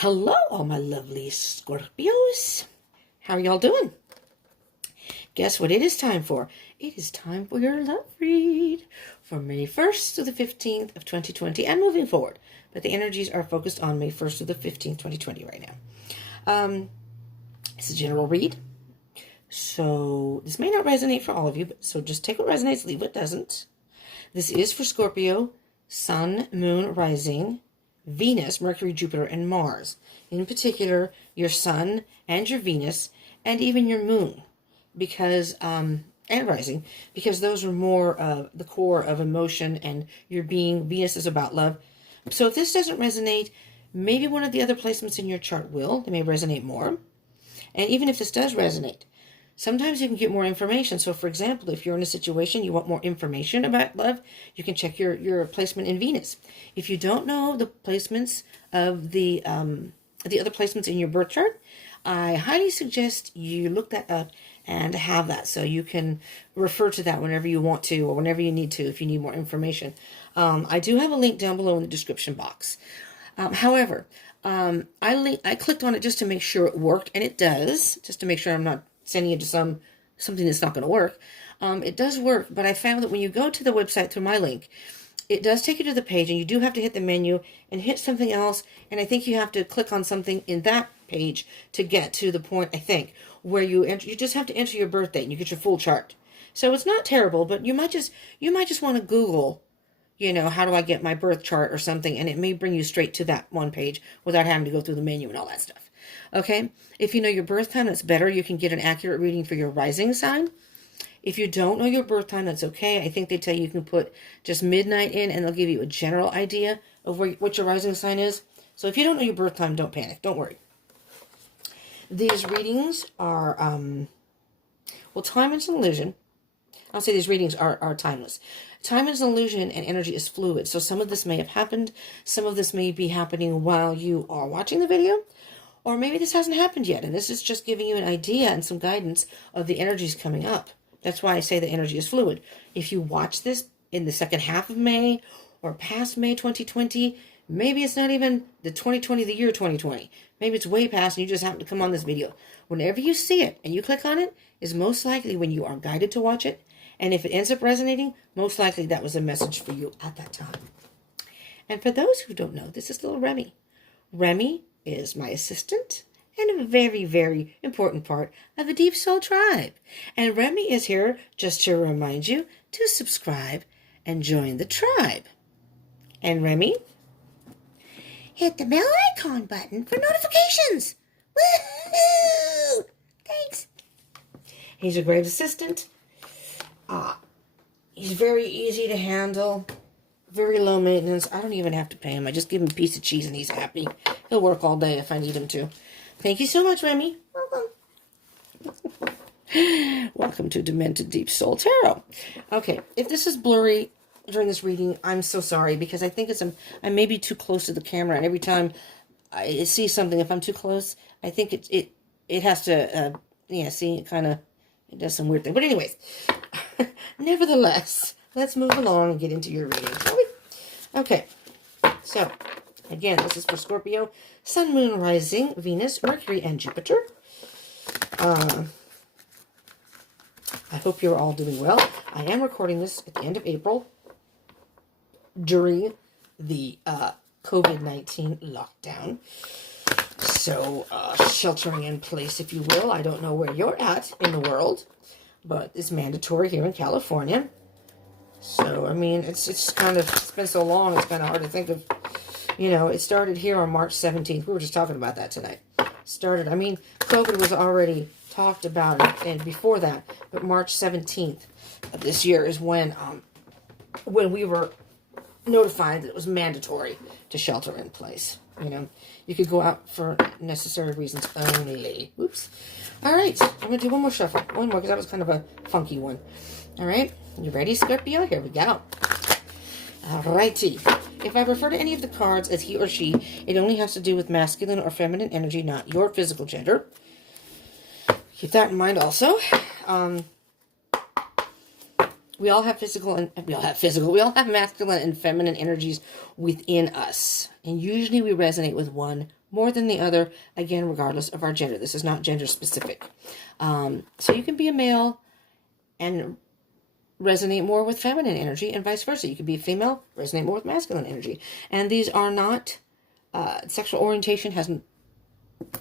Hello, all my lovely Scorpios. How are y'all doing? Guess what it is time for? It is time for your love read for May 1st to the 15th of 2020 and moving forward. But the energies are focused on May 1st to the 15th, 2020 right now. It's a general read. So this may not resonate for all of you, but so just take what resonates, leave what doesn't. This is for Scorpio, Sun, Moon, Rising, Venus, Mercury, Jupiter, and Mars. In particular, your Sun and your Venus, and even your Moon, because and Rising, because those are more the core of emotion and your being. Venus is about love. So if this doesn't resonate, maybe one of the other placements in your chart will. They may resonate more. And even if this does resonate, sometimes you can get more information. So, for example, if you're in a situation you want more information about love, you can check your placement in Venus. If you don't know the placements of the other placements in your birth chart, I highly suggest you look that up and have that so you can refer to that whenever you want to or whenever you need to if you need more information. I do have a link down below in the description box. However, I clicked on it just to make sure it worked, and it does, just to make sure I'm not sending you to something that's not going to work. It does work, but I found that when you go to the website through my link, it does take you to the page, and you do have to hit the menu and hit something else, and I think you have to click on something in that page to get to the point, I think, where you just have to enter your birth date and you get your full chart. So it's not terrible, but you might just want to Google, how do I get my birth chart or something, and it may bring you straight to that one page without having to go through the menu and all that stuff. Okay? If you know your birth time, that's better. You can get an accurate reading for your rising sign. If you don't know your birth time, that's okay. I think they tell you can put just midnight in, and they'll give you a general idea of what your rising sign is. So if you don't know your birth time, don't panic. Don't worry. These readings are, time is an illusion. I'll say these readings are timeless. Time is an illusion and energy is fluid. So some of this may have happened. Some of this may be happening while you are watching the video. Or maybe this hasn't happened yet. And this is just giving you an idea and some guidance of the energies coming up. That's why I say the energy is fluid. If you watch this in the second half of May or past May 2020, maybe it's not even the 2020, the year 2020. Maybe it's way past and you just happen to come on this video. Whenever you see it and you click on it, is most likely when you are guided to watch it. And if it ends up resonating, most likely that was a message for you at that time. And for those who don't know, this is little Remy. Remy is my assistant and a very, very important part of the Deep Soul Tribe. And Remy is here just to remind you to subscribe and join the tribe. And Remy, hit the bell icon button for notifications. Woohoo! Thanks. He's a great assistant. He's very easy to handle, very low maintenance. I don't even have to pay him. I just give him a piece of cheese and he's happy. He'll work all day if I need him to. Thank you so much, Remy. Welcome. Welcome to Demented Deep Soul Tarot. Okay, if this is blurry during this reading, I'm so sorry because I think I may be too close to the camera, and every time I see something, if I'm too close, I think it has to, see, it does some weird thing. But anyways, nevertheless, let's move along and get into your reading, shall we? Okay, so, again, this is for Scorpio, Sun, Moon, Rising, Venus, Mercury, and Jupiter. I hope you're all doing well. I am recording this at the end of April during the COVID-19 lockdown. So, sheltering in place, if you will. I don't know where you're at in the world, but it's mandatory here in California. So, I mean, it's been so long, it's kind of hard to think of, it started here on March 17th. We were just talking about that tonight. COVID was already talked about and before that, but March 17th of this year is when we were notified that it was mandatory to shelter in place. You could go out for necessary reasons only. Oops. All right, I'm going to do one more shuffle. One more, because that was kind of a funky one. All right, you ready, Scorpio? Here we go. All righty. If I refer to any of the cards as he or she, it only has to do with masculine or feminine energy, not your physical gender. Keep that in mind also. We all have we all have masculine and feminine energies within us. And usually we resonate with one more than the other, again, regardless of our gender. This is not gender specific. So you can be a male and resonate more with feminine energy, and vice versa. You can be a female, resonate more with masculine energy. And these are not, sexual orientation has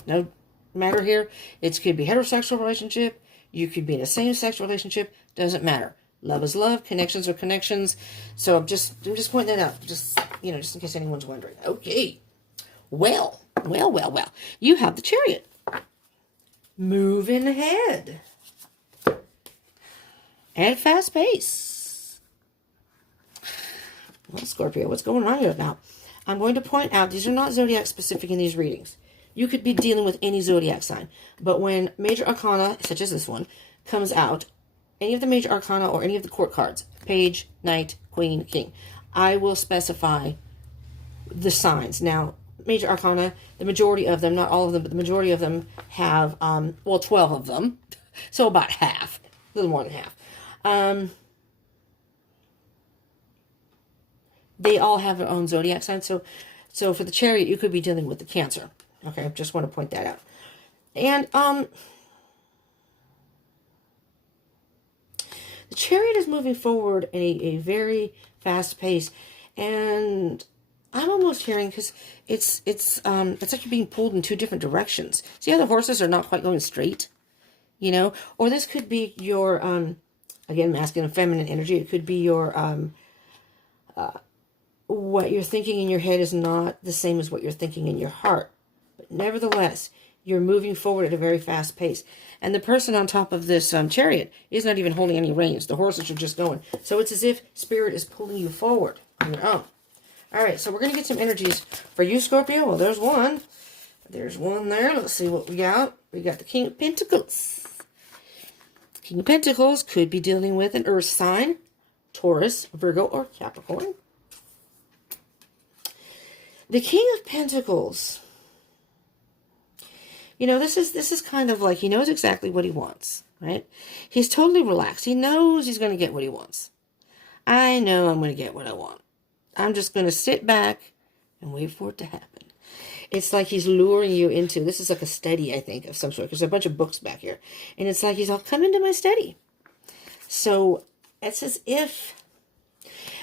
no matter here. It could be heterosexual relationship. You could be in a same-sex relationship. Doesn't matter. Love is love. Connections are connections. So I'm just pointing that out. Just in case anyone's wondering. Okay. Well. You have the Chariot. Moving ahead. At a fast pace. Well, Scorpio, what's going on here now? I'm going to point out, these are not zodiac specific in these readings. You could be dealing with any zodiac sign. But when major arcana, such as this one, comes out, any of the major arcana or any of the court cards, page, knight, queen, king, I will specify the signs. Now, major arcana, the majority of them, not all of them, but the majority of them have, 12 of them. So about half, a little more than half. They all have their own zodiac sign. So for the Chariot, you could be dealing with the Cancer. Okay, I just want to point that out. And the Chariot is moving forward at a very fast pace, and I'm almost hearing, because it's like you're being pulled in two different directions. See how the horses are not quite going straight, Or this could be your again, masculine and feminine energy. It could be your what you're thinking in your head is not the same as what you're thinking in your heart. But nevertheless, you're moving forward at a very fast pace. And the person on top of this Chariot is not even holding any reins. The horses are just going. So it's as if Spirit is pulling you forward on your own. All right, so we're going to get some energies for you, Scorpio. Well, there's one. There's one there. Let's see what we got. We got the King of Pentacles. King of Pentacles could be dealing with an earth sign, Taurus, Virgo, or Capricorn. The King of Pentacles, this is kind of like he knows exactly what he wants, right? He's totally relaxed. He knows he's going to get what he wants. I know I'm going to get what I want. I'm just going to sit back and wait for it to happen. It's like he's luring you into, this is like a study, I think, of some sort. There's a bunch of books back here. And it's like he's all, come into my study. So it's as if,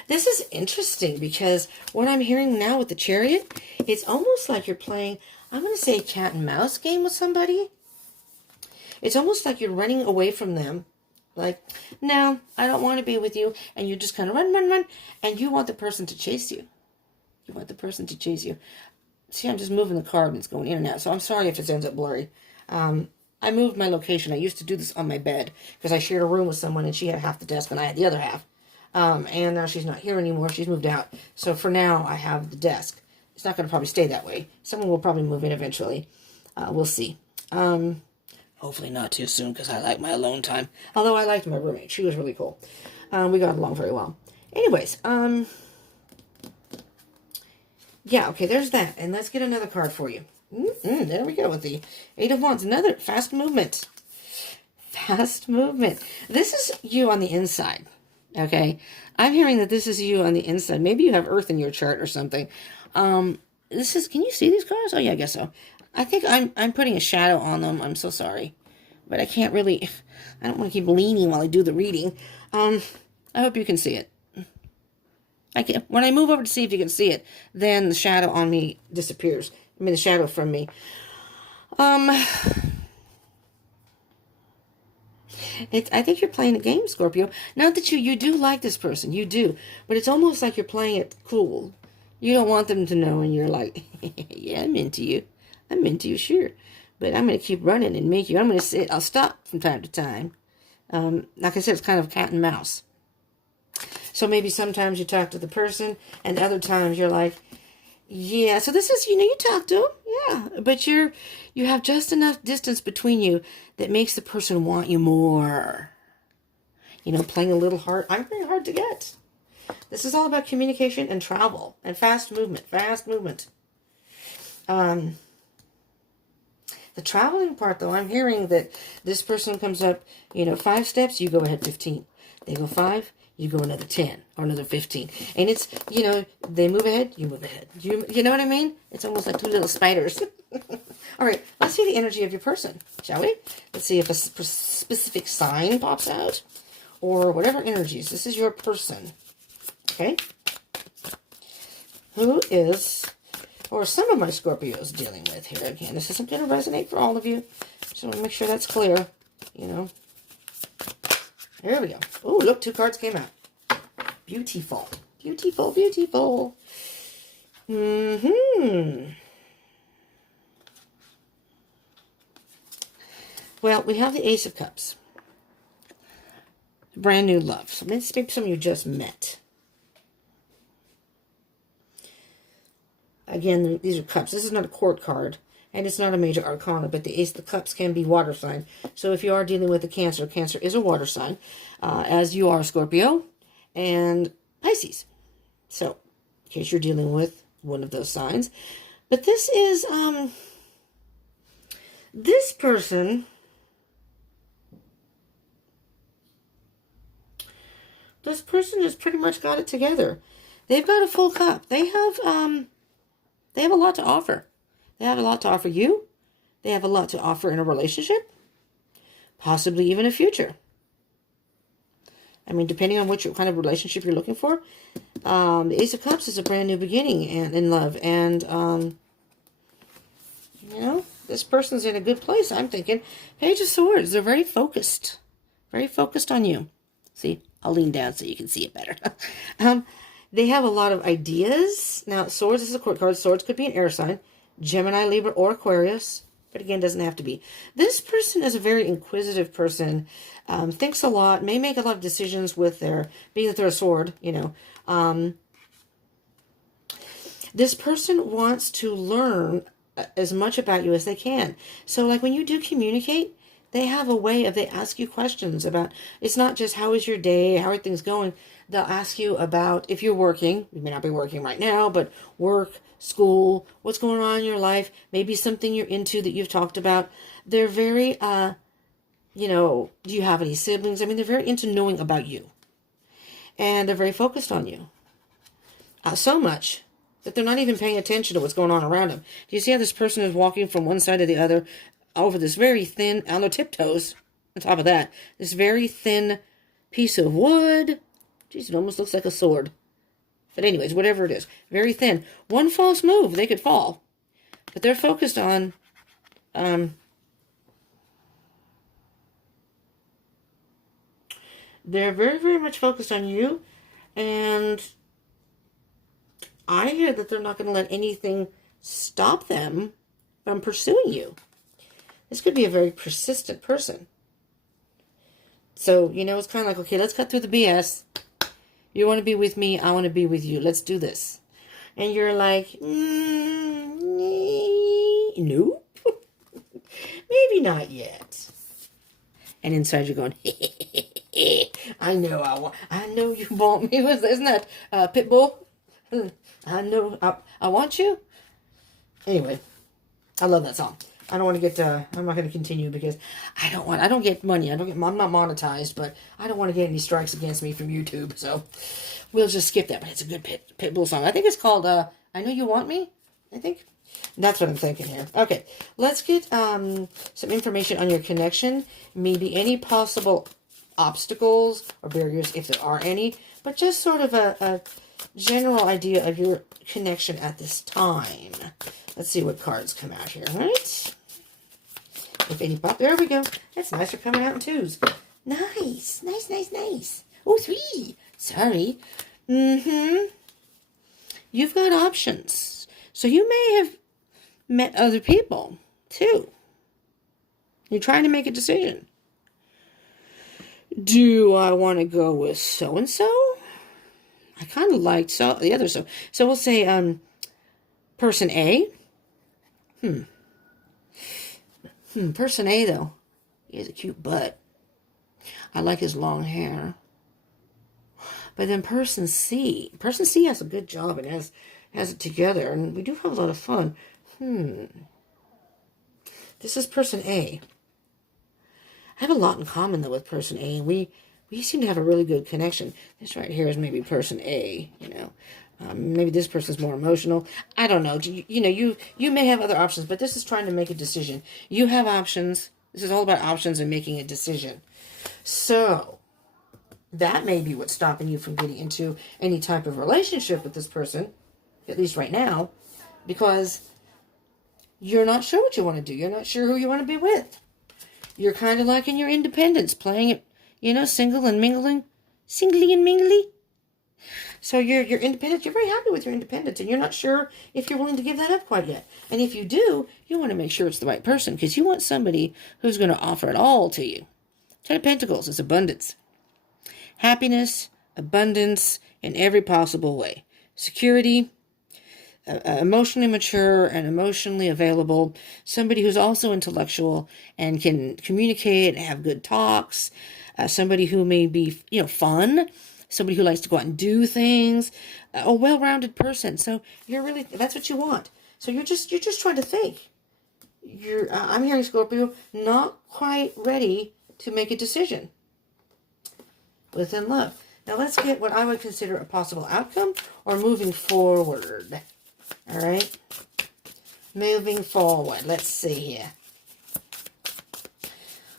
this is interesting because what I'm hearing now with the Chariot, it's almost like you're playing, I'm going to say a cat and mouse game with somebody. It's almost like you're running away from them. Like, no, I don't want to be with you. And you just kind of run. And you want the person to chase you. You want the person to chase you. See, I'm just moving the card and it's going in and out. So I'm sorry if this ends up blurry. I moved my location. I used to do this on my bed because I shared a room with someone and she had half the desk and I had the other half. And now she's not here anymore. She's moved out. So for now, I have the desk. It's not going to probably stay that way. Someone will probably move in eventually. We'll see. Hopefully not too soon because I like my alone time. Although I liked my roommate. She was really cool. We got along very well. Anyways, yeah, okay, there's that. And let's get another card for you. There we go with the Eight of Wands. Another fast movement. Fast movement. This is you on the inside. Okay, I'm hearing that this is you on the inside. Maybe you have Earth in your chart or something. This is, can you see these cards? Oh yeah, I guess so. I think I'm putting a shadow on them. I'm so sorry. But I can't really, I don't want to keep leaning while I do the reading. I hope you can see it. When I move over to see if you can see it, then the shadow on me disappears. I mean, the shadow from me. I think you're playing a game, Scorpio. Not that you do like this person. You do. But it's almost like you're playing it cool. You don't want them to know, and you're like, yeah, I'm into you. I'm into you, sure. But I'm going to keep running and make you. I'm going to sit. I'll stop from time to time. Like I said, it's kind of cat and mouse. So maybe sometimes you talk to the person, and other times you're like, yeah. So this is, you talk to them, yeah. But you have just enough distance between you that makes the person want you more. Playing a little hard. I'm very hard to get. This is all about communication and travel and fast movement. Fast movement. The traveling part, though, I'm hearing that this person comes up, 5 steps, you go ahead 15. They go 5, you go another 10 or another 15. And it's, you know, they move ahead, you move ahead. You know what I mean? It's almost like two little spiders. All right, let's see the energy of your person, shall we? Let's see if a specific sign pops out or whatever energies. This is your person, okay? Who is, or some of my Scorpios dealing with here. Again, this isn't going to resonate for all of you. Just want to make sure that's clear, you know. There we go. Oh, look, 2 cards came out. Beautiful. Beautiful, beautiful. Well, we have the Ace of Cups. Brand new love. So maybe some of you just met. Again, these are cups. This is not a court card. And it's not a major arcana, but the Ace of the Cups can be water sign. So if you are dealing with a Cancer, Cancer is a water sign, as you are Scorpio and Pisces. So, in case you're dealing with one of those signs. But this is, this person, has pretty much got it together. They've got a full cup. They have a lot to offer. They have a lot to offer you. They have a lot to offer in a relationship. Possibly even a future. I mean, depending on what kind of relationship you're looking for. The Ace of Cups is a brand new beginning in love. And, you know, this person's in a good place, I'm thinking. Page of Swords. They're very focused. Very focused on you. See, I'll lean down so you can see it better. They have a lot of ideas. Now, Swords is a court card. Swords could be an air sign. Gemini, Libra, or Aquarius. But again, doesn't have to be. This person is a very inquisitive person. Thinks a lot. May make a lot of decisions with their, being that they're a sword, you know. This person wants to learn as much about you as they can. So like when you do communicate, they have a way of, they ask you questions about, it's not just how is your day, how are things going. They'll ask you about if you're working, you may not be working right now, but work, school, what's going on in your life, maybe something you're into that you've talked about. They're very, you know, do you have any siblings? I mean, they're very into knowing about you. And they're very focused on you. So much that they're not even paying attention to what's going on around them. Do you see how this person is walking from one side to the other over this very thin, on their tiptoes, on top of that, this very thin piece of wood. Jeez, it almost looks like a sword. But anyways, whatever it is, very thin. One false move, they could fall. But they're focused on, they're very, very much focused on you. And I hear that they're not going to let anything stop them from pursuing you. This could be a very persistent person. So, you know, it's kind of like, okay, let's cut through the BS. You want to be with me, I want to be with you. Let's do this. And you're like, nope. Maybe not yet. And inside you're going, I know you want me. Isn't that Pitbull? I know I want you. Anyway, I love that song. I don't want to get, I'm not going to continue because I don't get money. I'm not monetized, but I don't want to get any strikes against me from YouTube. So we'll just skip that. But it's a good Pitbull song. I think it's called, I Know You Want Me, I think. That's what I'm thinking here. Okay, let's get some information on your connection. Maybe any possible obstacles or barriers, if there are any. But just sort of a general idea of your connection at this time. Let's see what cards come out here, all right? If any pop, there we go. That's nice. They're coming out in twos. Nice. Nice, nice, nice. Oh, 3. Sorry. You've got options. So you may have met other people, too. You're trying to make a decision. Do I want to go with so-and-so? I kind of liked the other so. So we'll say person A. Person A, though, he has a cute butt. I like his long hair. But then person C has a good job and has it together, and we do have a lot of fun. This is person A. I have a lot in common, though, with person A. We we seem to have a really good connection. This right here is maybe person A, you know. Maybe this person's more emotional. I don't know. You may have other options, but this is trying to make a decision. You have options. This is all about options and making a decision. So that may be what's stopping you from getting into any type of relationship with this person, at least right now, because you're not sure what you want to do. You're not sure who you want to be with. You're kind of like in your independence, playing it, you know, single and mingling, singly and mingly. So you're independent. You're very happy with your independence, and you're not sure if you're willing to give that up quite yet. And if you do, you want to make sure it's the right person, because you want somebody who's going to offer it all to you. Ten of Pentacles is abundance. Happiness, abundance in every possible way. Security, emotionally mature and emotionally available. Somebody who's also intellectual and can communicate and have good talks. Somebody who may be, you know, fun. Somebody who likes to go out and do things, a well-rounded person. So that's what you want. So you're just trying to think. I'm hearing, Scorpio, not quite ready to make a decision within love. Now let's get what I would consider a possible outcome or moving forward. All right? Moving forward. Let's see here.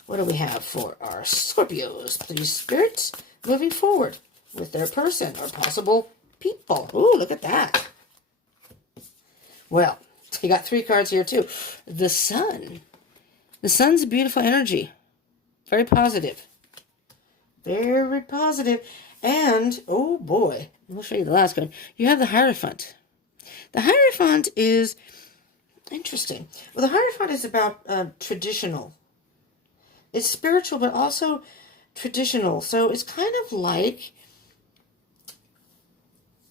What do we have for our Scorpios, please, spirits? Moving forward with their person or possible people. Ooh, look at that. Well, you got 3 cards here too. The Sun. The Sun's a beautiful energy. Very positive. Very positive. And, oh boy, I'll show you the last card. You have the Hierophant. The Hierophant is interesting. Well, the Hierophant is about traditional. It's spiritual, but also traditional. So it's kind of like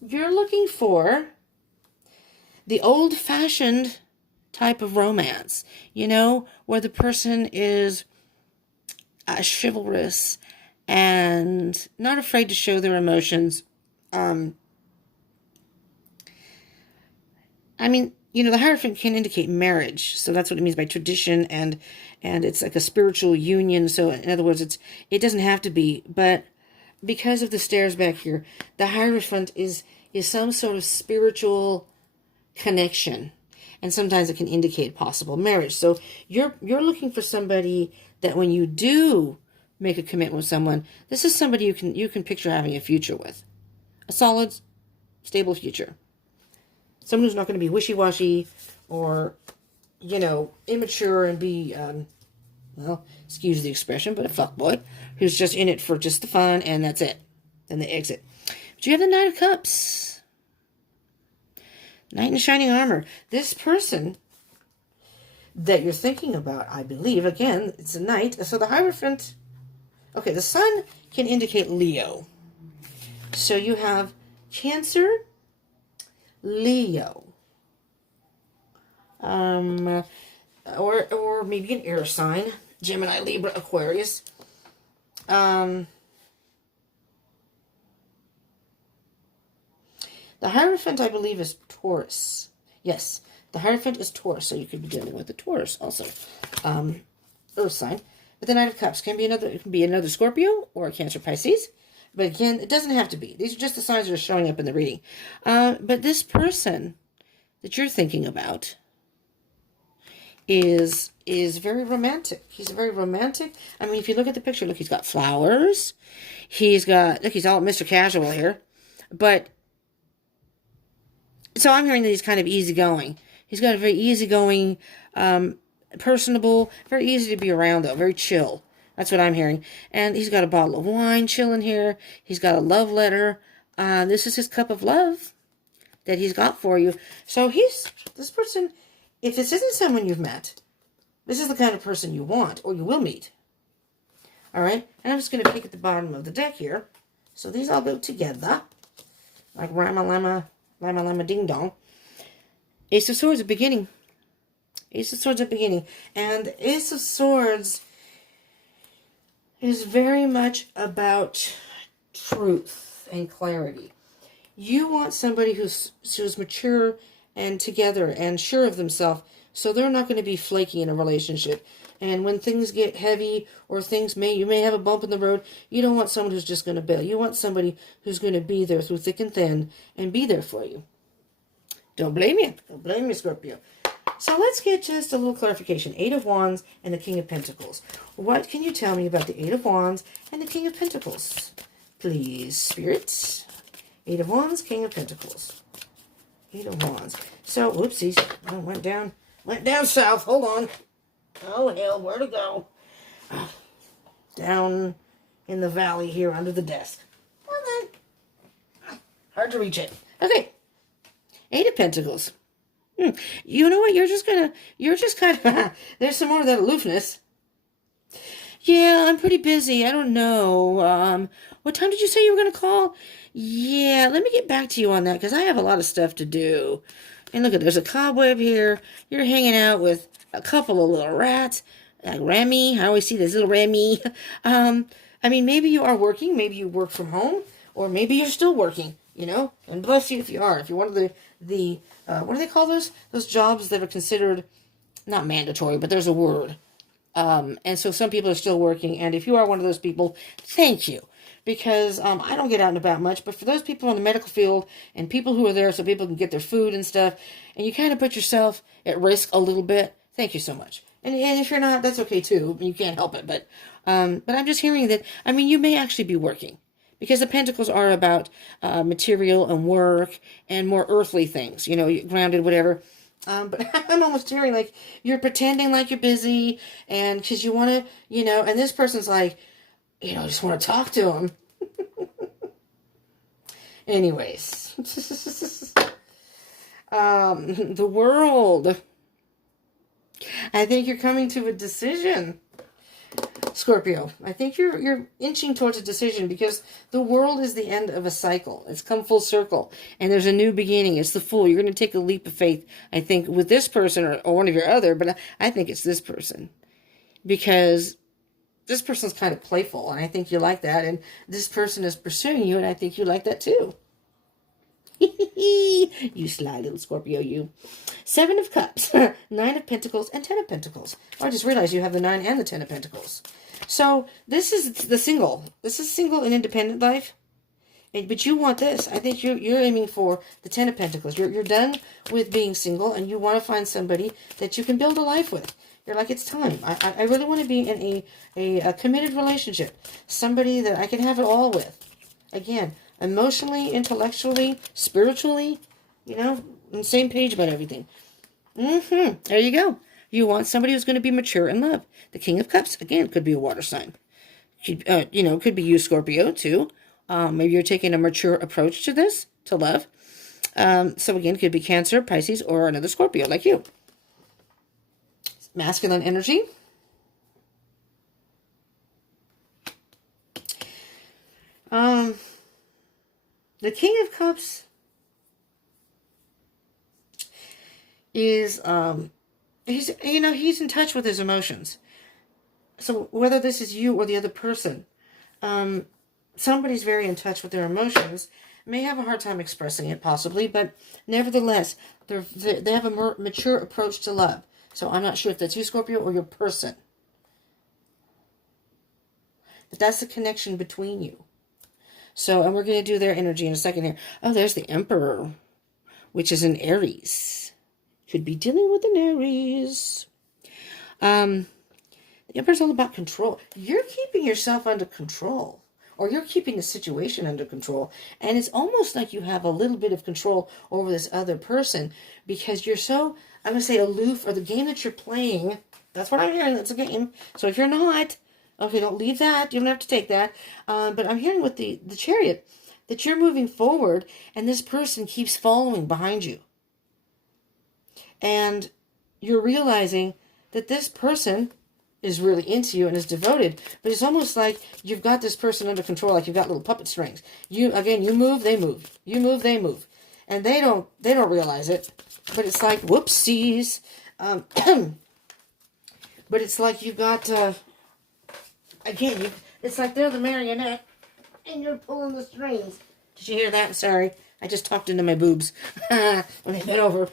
you're looking for the old-fashioned type of romance, you know, where the person is chivalrous and not afraid to show their emotions. I mean, you know, the Hierophant can indicate marriage, so that's what it means by tradition, and it's like a spiritual union. So in other words, it doesn't have to be, but because of the stairs back here, the Hierophant is some sort of spiritual connection, and sometimes it can indicate possible marriage. So you're looking for somebody that when you do make a commitment with someone, this is somebody you can picture having a future with, a solid, stable future. Someone who's not going to be wishy-washy or, you know, immature and be, well, excuse the expression, but a fuckboy who's just in it for just the fun and that's it. Then they exit. But you have the Knight of Cups. Knight in shining armor. This person that you're thinking about, I believe, again, it's a knight. So the Hierophant, okay, the Sun can indicate Leo. So you have Cancer, Leo, or maybe an air sign, Gemini, Libra, Aquarius. The Hierophant, I believe, is Taurus. Yes, the Hierophant is Taurus, so you could be dealing with a Taurus also, Earth sign. But the Knight of Cups can be another Scorpio or a Cancer, Pisces. But again, it doesn't have to be. These are just the signs that are showing up in the reading. But this person that you're thinking about is very romantic. He's very romantic. I mean, if you look at the picture, look, he's got flowers. He's all Mr. Casual here. But, so I'm hearing that he's kind of easygoing. He's got a very easygoing, personable, very easy to be around, though, very chill. That's what I'm hearing. And he's got a bottle of wine chilling here. He's got a love letter. This is his cup of love that he's got for you. So this person, if this isn't someone you've met, this is the kind of person you want or you will meet. All right? And I'm just going to pick at the bottom of the deck here. So these all go together. Like Rama Lama Ding Dong. Ace of Swords at beginning. Ace of Swords at beginning. And Ace of Swords is very much about truth and clarity. You want somebody who's mature and together and sure of themselves, So they're not going to be flaky in a relationship. And when things get heavy or you may have a bump in the road, you don't want someone who's just going to bail. You want somebody who's going to be there through thick and thin and be there for you. Don't blame you. Don't blame me, Scorpio. So let's get just a little clarification. Eight of Wands and the King of Pentacles. What can you tell me about the Eight of Wands and the King of Pentacles? Please, spirits. Eight of Wands, King of Pentacles. Eight of Wands. So, whoopsies. I went down south. Hold on. Oh, hell, where to go? Down in the valley here under the desk. Well, then. Hard to reach it. Okay. Eight of Pentacles. You know what? You're just kind of, there's some more of that aloofness. Yeah, I'm pretty busy. I don't know. What time did you say you were going to call? Yeah, let me get back to you on that because I have a lot of stuff to do. And look, there's a cobweb here. You're hanging out with a couple of little rats. Like Remy. I always see this little Remy. I mean, maybe you are working. Maybe you work from home. Or maybe you're still working, you know. And bless you if you are. If you're one of the what do they call those? Those jobs that are considered not mandatory, but there's a word. And so some people are still working. And if you are one of those people, thank you. Because I don't get out and about much. But for those people in the medical field and people who are there so people can get their food and stuff, and you kind of put yourself at risk a little bit, thank you so much. And if you're not, that's okay too. You can't help it. But I'm just hearing that, I mean, you may actually be working. Because the Pentacles are about material and work and more earthly things. You know, grounded, whatever. But I'm almost hearing like you're pretending like you're busy. And because you want to, you know, and this person's like, you know, I just want to talk to him. Anyways. The world. I think you're coming to a decision. Scorpio, I think you're inching towards a decision because the world is the end of a cycle. It's come full circle. And there's a new beginning. It's the Fool. You're going to take a leap of faith, I think, with this person or one of your other. But I think it's this person. Because this person's kind of playful. And I think you like that. And this person is pursuing you. And I think you like that too. You sly little Scorpio, you. Seven of Cups, Nine of Pentacles, and Ten of Pentacles. Oh, I just realized you have the Nine and the Ten of Pentacles. So this is the single. This is single and independent life. But you want this. I think you're aiming for the Ten of Pentacles. You're done with being single, and you want to find somebody that you can build a life with. You're like, it's time. I really want to be in a committed relationship. Somebody that I can have it all with. Again, emotionally, intellectually, spiritually, you know, on the same page about everything. There you go. You want somebody who's going to be mature in love. The King of Cups, again, could be a water sign. You know, could be you, Scorpio, too. Maybe you're taking a mature approach to this, to love. So again, could be Cancer, Pisces, or another Scorpio like you. Masculine energy. The King of Cups is, he's in touch with his emotions. So whether this is you or the other person, somebody's very in touch with their emotions, may have a hard time expressing it possibly, but nevertheless, they have a mature approach to love. So I'm not sure if that's you, Scorpio, or your person. But that's the connection between you. So, and we're going to do their energy in a second here. Oh, there's the Emperor, which is an Aries. Could be dealing with an Aries. The Emperor's all about control. You're keeping yourself under control. Or you're keeping the situation under control. And it's almost like you have a little bit of control over this other person. Because you're so, I'm going to say, aloof. Or the game that you're playing. That's what I'm hearing. That's a game. So if you're not, okay, don't leave that. You don't have to take that. But I'm hearing with the Chariot that you're moving forward and this person keeps following behind you. And you're realizing that this person is really into you and is devoted. But it's almost like you've got this person under control, like you've got little puppet strings. You move, they move. You move, they move. And they don't realize it. But it's like, whoopsies. But it's like you've got... Again, it's like they're the marionette, and you're pulling the strings. Did you hear that? Sorry. I just talked into my boobs when I bent over.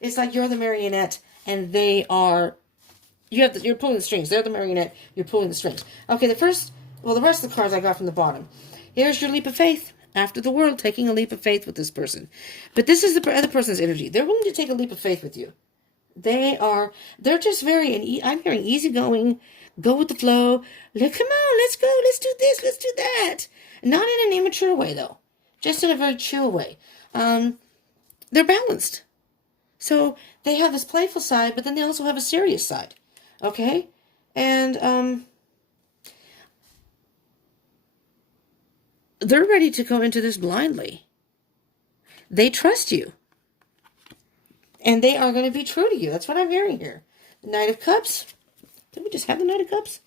It's like you're the marionette and they are, you're pulling the strings. They're the marionette. You're pulling the strings. Okay, the rest of the cards I got from the bottom. Here's your leap of faith. After the world, taking a leap of faith with this person. But this is the other person's energy. They're willing to take a leap of faith with you. They're just very, I'm hearing easygoing, go with the flow. Like, come on, let's go, let's do this, let's do that. Not in an immature way, though. Just in a very chill way. They're balanced. So they have this playful side, but then they also have a serious side. Okay? And they're ready to go into this blindly. They trust you. And they are going to be true to you. That's what I'm hearing here. The Knight of Cups. Did we just have the Knight of Cups?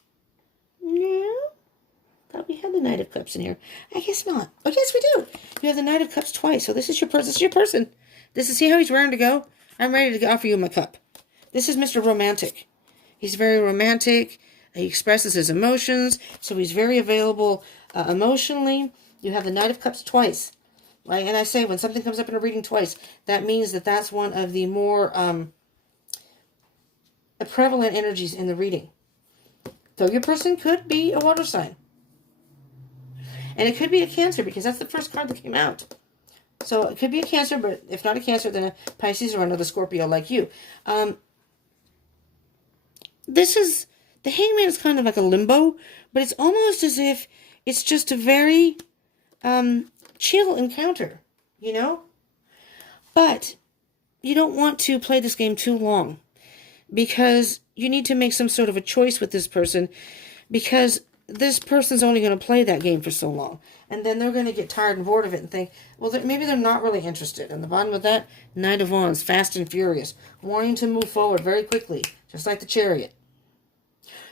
No. Thought we had the Knight of Cups in here. I guess not. Oh, yes, we do. You have the Knight of Cups twice. So this is your person. This is your person. This is, see how he's raring to go? I'm ready to offer you my cup. This is Mr. Romantic. He's very romantic. He expresses his emotions. So he's very available emotionally. You have the Knight of Cups twice. Right? And I say when something comes up in a reading twice, that means that that's one of the more prevalent energies in the reading. So your person could be a water sign. And it could be a Cancer because that's the first card that came out. So it could be a Cancer, but if not a Cancer, then a Pisces or another Scorpio like you. The Hangman is kind of like a limbo, but it's almost as if it's just a very chill encounter, you know? But you don't want to play this game too long because you need to make some sort of a choice with this person because this person's only going to play that game for so long. And then they're going to get tired and bored of it and think, well, maybe they're not really interested. And the bottom of that, Knight of Wands, fast and furious, wanting to move forward very quickly, just like the Chariot.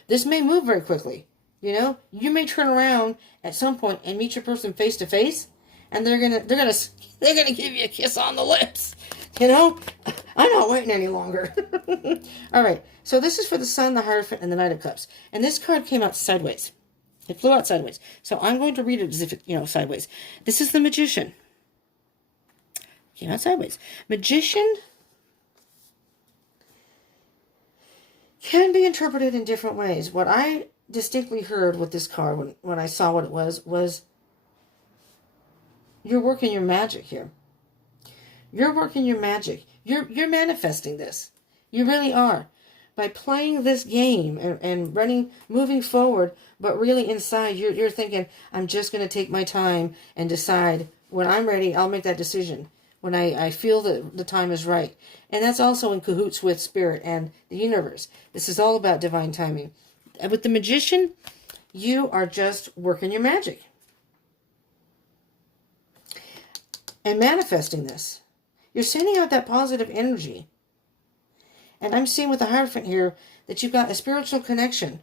This may move very quickly, you know? You may turn around at some point and meet your person face to face, and they're gonna give you a kiss on the lips, you know? I'm not waiting any longer. All right, so this is for the Sun, the Hierophant, and the Knight of Cups. And this card came out sideways. It flew out sideways. So I'm going to read it as if it, sideways. This is the Magician. Came out sideways. Magician can be interpreted in different ways. What I distinctly heard with this card when I saw what it was you're working your magic here. You're working your magic. You're manifesting this. You really are. By playing this game and moving forward, but really inside you're thinking, I'm just going to take my time and decide when I'm ready, I'll make that decision. When I feel that the time is right. And that's also in cahoots with Spirit and the universe. This is all about divine timing. And with the Magician, you are just working your magic. And manifesting this. You're sending out that positive energy. And I'm seeing with the Hierophant here that you've got a spiritual connection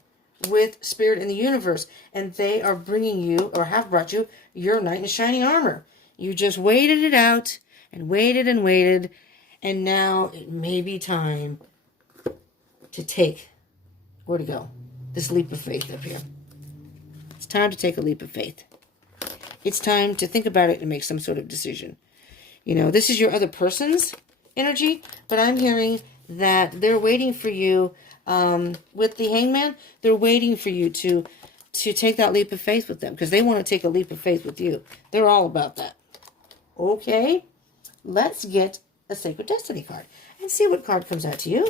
with Spirit and the universe. And they are bringing you, or have brought you, your knight in shining armor. You just waited it out and waited and waited. And now it may be time to take, where to go? This leap of faith up here. It's time to take a leap of faith. It's time to think about it and make some sort of decision. This is your other person's energy, but I'm hearing that they're waiting for you with the Hangman. They're waiting for you to take that leap of faith with them because they want to take a leap of faith with you. They're all about that. Okay, let's get a Sacred Destiny card and see what card comes out to you.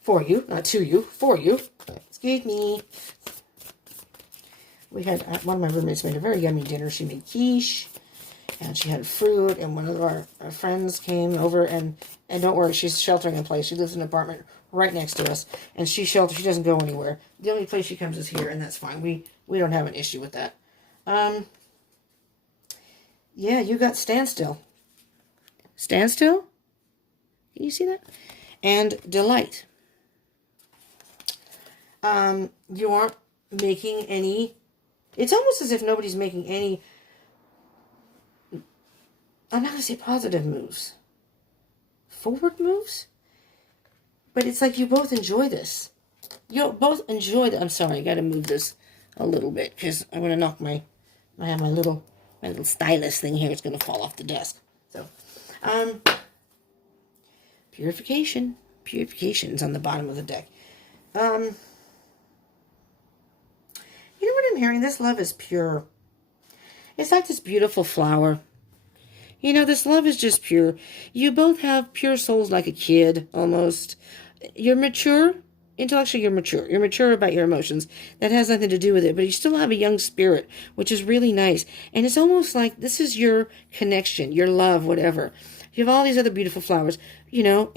For you, not to you, for you. Excuse me. We had, one of my roommates made a very yummy dinner. She made quiche, and she had fruit, and one of our friends came over, and don't worry, she's sheltering in place. She lives in an apartment right next to us, and she doesn't go anywhere. The only place she comes is here, and that's fine. We don't have an issue with that. Yeah, you got Standstill. Standstill? Can you see that? And Delight. You aren't making any... It's almost as if nobody's making any... I'm not going to say positive moves. Forward moves? But it's like you both enjoy this. You both enjoy... I'm sorry, I got to move this a little bit because I'm going to knock my My little stylus thing here is going to fall off the desk. So, purification. Purification's on the bottom of the deck. You know what I'm hearing? This love is pure. It's like this beautiful flower. You know, this love is just pure. You both have pure souls like a kid, almost. You're mature. Intellectually, you're mature. You're mature about your emotions. That has nothing to do with it. But you still have a young spirit, which is really nice. And it's almost like this is your connection, your love, whatever. You have all these other beautiful flowers, you know,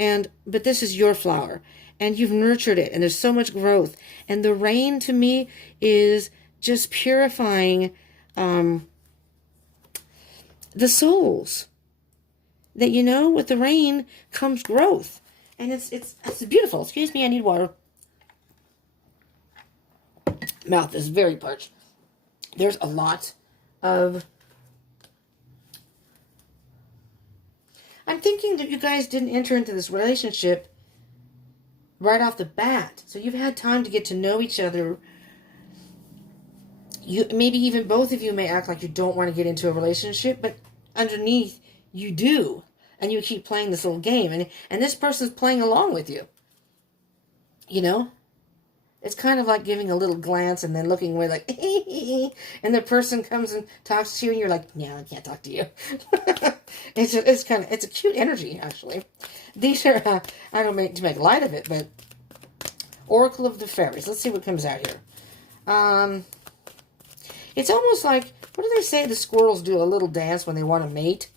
but this is your flower. And you've nurtured it. And there's so much growth. And the rain, to me, is just purifying the souls. That, you know, with the rain comes growth. And it's beautiful. Excuse me, I need water. Mouth is very parched. There's a lot of... I'm thinking that you guys didn't enter into this relationship right off the bat. So you've had time to get to know each other. Maybe even both of you may act like you don't want to get into a relationship, but underneath you do. And you keep playing this little game. And this person's playing along with you. You know? It's kind of like giving a little glance and then looking away like, and the person comes and talks to you and you're like, no, I can't talk to you. It's a cute energy, actually. These are, I don't mean to make light of it, but Oracle of the Fairies. Let's see what comes out here. It's almost like, what do they say the squirrels do a little dance when they want to mate?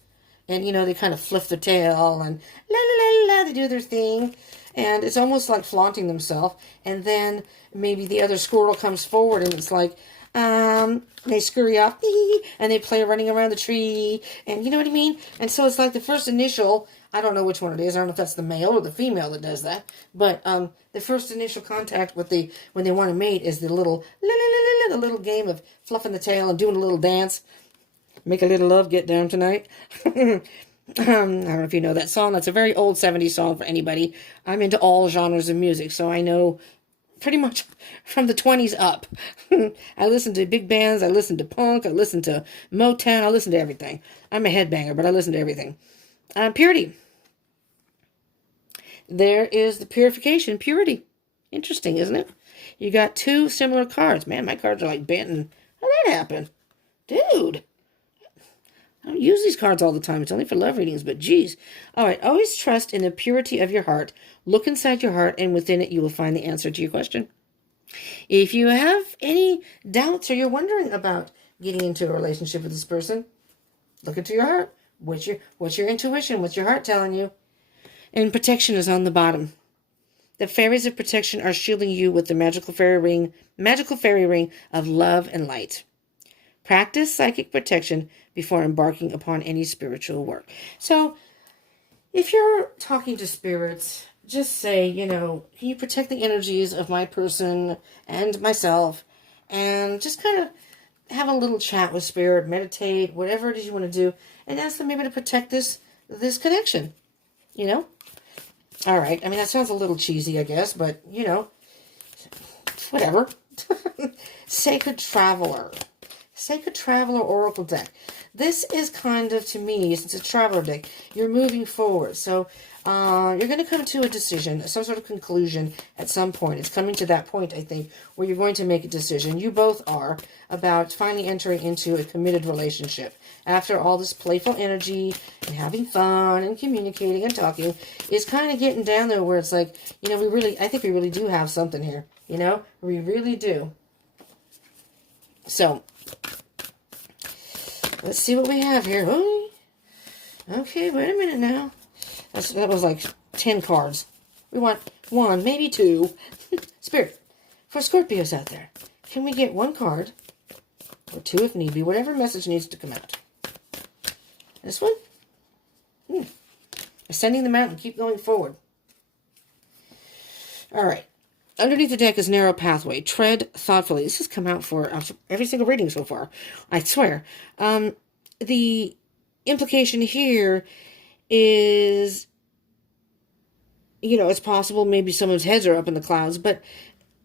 And, you know, they kind of fliff their tail and la la la la, they do their thing. And it's almost like flaunting themselves. And then maybe the other squirrel comes forward and it's like, they scurry off and they play running around the tree. And you know what I mean? And so it's like the first initial, I don't know which one it is. I don't know if that's the male or the female that does that. But the first initial contact with when they want to mate is the little, la la la la, the little game of fluffing the tail and doing a little dance. Make a little love, get down tonight. I don't know if you know that song. That's a very old 70s song for anybody. I'm into all genres of music, so I know pretty much from the 20s up. I listen to big bands. I listen to punk. I listen to Motown. I listen to everything. I'm a headbanger, but I listen to everything. Purity. There is the purification. Purity. Interesting, isn't it? You got two similar cards. Man, my cards are like bent. And how'd that happen? Dude. I don't use these cards all the time. It's only for love readings, but geez. All right, always trust in the purity of your heart. Look inside your heart, and within it, you will find the answer to your question. If you have any doubts or you're wondering about getting into a relationship with this person, look into your heart. What's your intuition? What's your heart telling you? And protection is on the bottom. The fairies of protection are shielding you with the magical fairy ring of love and light. Practice psychic protection before embarking upon any spiritual work. So, if you're talking to spirits, just say, you know, can you protect the energies of my person and myself? And just kind of have a little chat with spirit, meditate, whatever it is you want to do, and ask them maybe to protect this connection, you know? All right. I mean, that sounds a little cheesy, I guess, but, you know, whatever. Sacred Traveler. Sacred Traveler Oracle deck. This is kind of, to me, since it's a Traveler deck, you're moving forward. So you're going to come to a decision, some sort of conclusion at some point. It's coming to that point, I think, where you're going to make a decision. You both are about finally entering into a committed relationship. After all this playful energy and having fun and communicating and talking, is kind of getting down there where it's like, you know, I think we really do have something here. You know, we really do. So, let's see what we have here. Oh, okay, wait a minute now. That was like 10 cards. We want 1, maybe 2. Spirit, for Scorpios out there, can we get 1 card, or 2 if need be, whatever message needs to come out. This one? Ascending the mountain, keep going forward. All right. Underneath the deck is Narrow Pathway. Tread thoughtfully. This has come out for every single reading so far, I swear. The implication here is, you know, it's possible maybe someone's heads are up in the clouds, but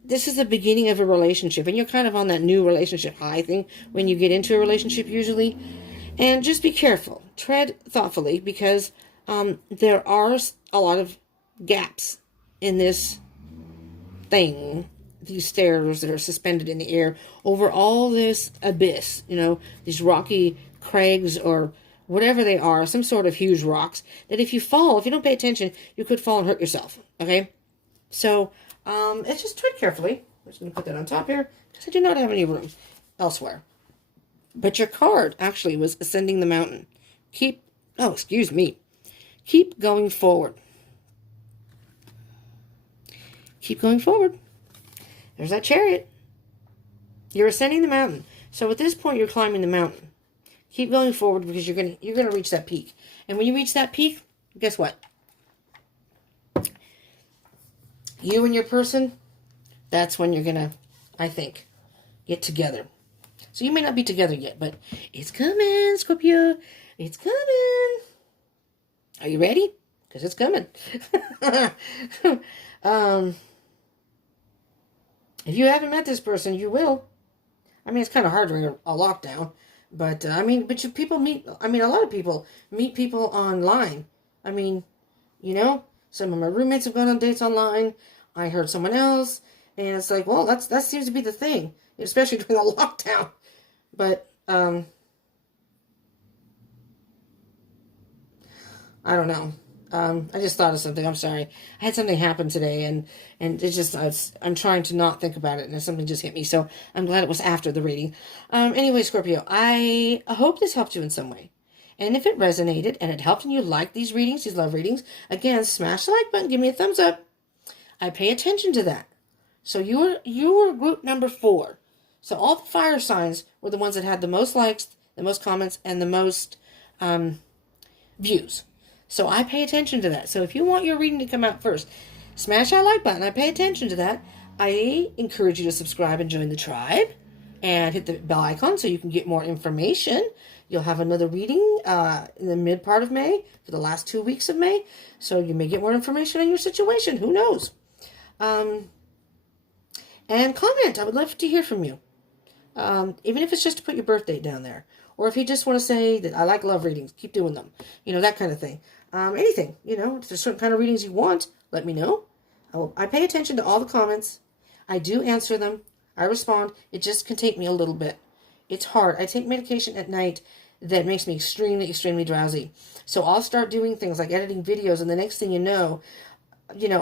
this is the beginning of a relationship, and you're kind of on that new relationship high thing when you get into a relationship usually. And just be careful. Tread thoughtfully, because there are a lot of gaps in this thing, these stairs that are suspended in the air over all this abyss, these rocky crags or whatever they are, some sort of huge rocks, that if you fall, if you don't pay attention, you could fall and hurt yourself, okay? So, it's just tread carefully. I'm just going to put that on top here, because I do not have any room elsewhere. But your card actually was ascending the mountain. Keep going forward. Keep going forward. There's that Chariot. You're ascending the mountain. So at this point, you're climbing the mountain. Keep going forward, because you're gonna reach that peak. And when you reach that peak, guess what? You and your person, that's when you're gonna, I think, get together. So you may not be together yet, but it's coming, Scorpio. It's coming. Are you ready? Because it's coming. If you haven't met this person, you will. I mean, it's kind of hard during a lockdown. But, people meet, a lot of people meet people online. I mean, some of my roommates have gone on dates online. I heard someone else. And it's like, well, that seems to be the thing. Especially during the lockdown. But, I don't know. I just thought of something. I'm sorry. I had something happen today, and it's just, I'm trying to not think about it, and something just hit me, so I'm glad it was after the reading. Anyway, Scorpio, I hope this helped you in some way. And if it resonated, and it helped, and you like these readings, these love readings, again, smash the like button, give me a thumbs up. I pay attention to that. So you were group number 4. So all the fire signs were the ones that had the most likes, the most comments, and the most views. So I pay attention to that. So if you want your reading to come out first, smash that like button. I pay attention to that. I encourage you to subscribe and join the tribe. And hit the bell icon so you can get more information. You'll have another reading in the mid part of May for the last 2 weeks of May. So you may get more information on your situation. Who knows? And comment. I would love to hear from you. Even if it's just to put your birth date down there. Or if you just want to say that I like love readings, keep doing them. That kind of thing. Anything, if there's certain kind of readings you want, let me know. I pay attention to all the comments. I do answer them. I respond. It just can take me a little bit. It's hard. I take medication at night that makes me extremely, extremely drowsy. So I'll start doing things like editing videos, and the next thing you know,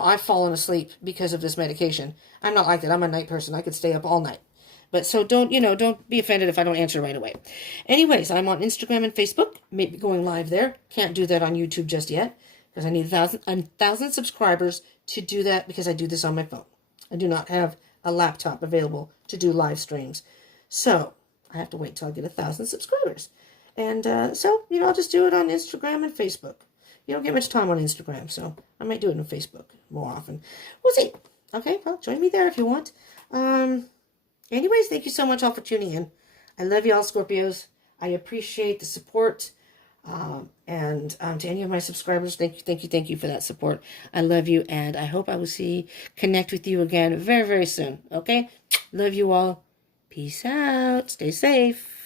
I've fallen asleep because of this medication. I'm not like that. I'm a night person. I could stay up all night. But so don't be offended if I don't answer right away. Anyways, I'm on Instagram and Facebook. Maybe going live there. Can't do that on YouTube just yet, because I need 1,000 subscribers to do that, because I do this on my phone. I do not have a laptop available to do live streams. So I have to wait till I get 1,000 subscribers. And so, I'll just do it on Instagram and Facebook. You don't get much time on Instagram, so I might do it on Facebook more often. We'll see. Okay, well, join me there if you want. Anyways, thank you so much all for tuning in. I love you all, Scorpios. I appreciate the support. And to any of my subscribers, thank you for that support. I love you, and I hope I will connect with you again very, very soon. Okay? Love you all. Peace out. Stay safe.